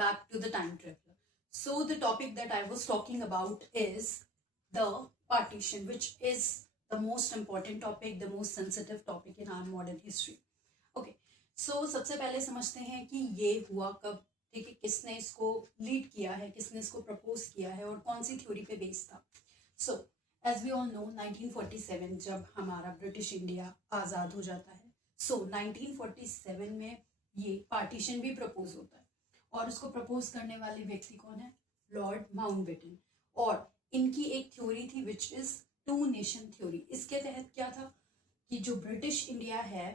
back to the time traveler. So the topic that I was talking about is the partition, which is the most important topic, the most sensitive topic in our modern history. Okay, so सबसे पहले समझते हैं कि ये हुआ कब, ठीक है, किसने इसको लीड किया है, किसने इसको प्रपोज किया है और कौन सी थ्योरी पे बेस्ड था. So as we all know 1947 जब हमारा ब्रिटिश इंडिया आज़ाद हो जाता है, सो 1947 में ये पार्टीशन भी प्रपोज होता है और उसको प्रपोज करने वाले व्यक्ति कौन है? Lord Mountbatten. और इनकी एक थ्योरी थी which is two nation theory. इसके तहत क्या था कि जो ब्रिटिश इंडिया है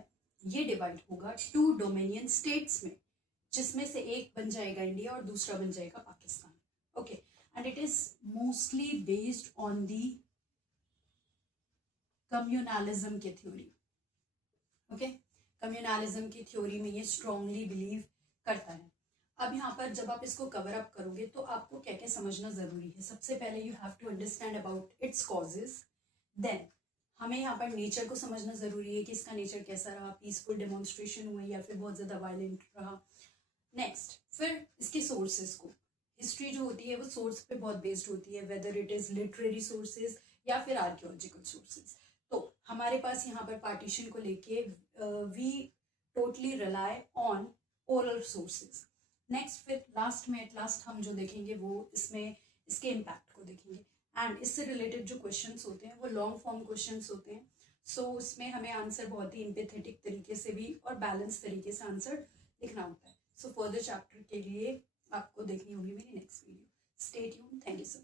ये डिवाइड होगा टू डोमिनियन स्टेट्स में, जिसमें से एक बन जाएगा इंडिया और दूसरा बन जाएगा Pakistan. Okay, and it is mostly based on the communalism के थ्योरी. ओके, कम्युनलिज्म की थ्योरी में ये स्ट्रांगली बिलीव करता है. अब यहाँ पर जब आप इसको कवर अप करोगे तो आपको क्या क्या समझना जरूरी है. सबसे पहले you have to understand about its causes. Then हमें यहाँ पर नेचर को समझना जरूरी है कि इसका नेचर कैसा रहा, पीसफुल डेमोन्स्ट्रेशन हुआ या फिर बहुत ज्यादा वायलेंट रहा. नेक्स्ट फिर इसके सोर्सेज को, हिस्ट्री जो होती है वो सोर्स पे बहुत बेस्ड होती है, whether it is literary sources या फिर आर्कियोलॉजिकल सोर्सेज. तो हमारे पास यहाँ पर पार्टीशन को लेके we totally rely on oral sources. Next फिर लास्ट में एट लास्ट हम जो देखेंगे वो इसमें इसके इम्पैक्ट को देखेंगे. एंड इससे रिलेटेड जो क्वेश्चंस होते हैं वो लॉन्ग फॉर्म क्वेश्चंस होते हैं. सो उसमें हमें आंसर बहुत ही एम्पैथेटिक तरीके से भी और बैलेंस तरीके से आंसर लिखना होता है. सो फर्दर चैप्टर के लिए आपको देखनी होगी मेरी next video. Stay tuned. Thank you so much.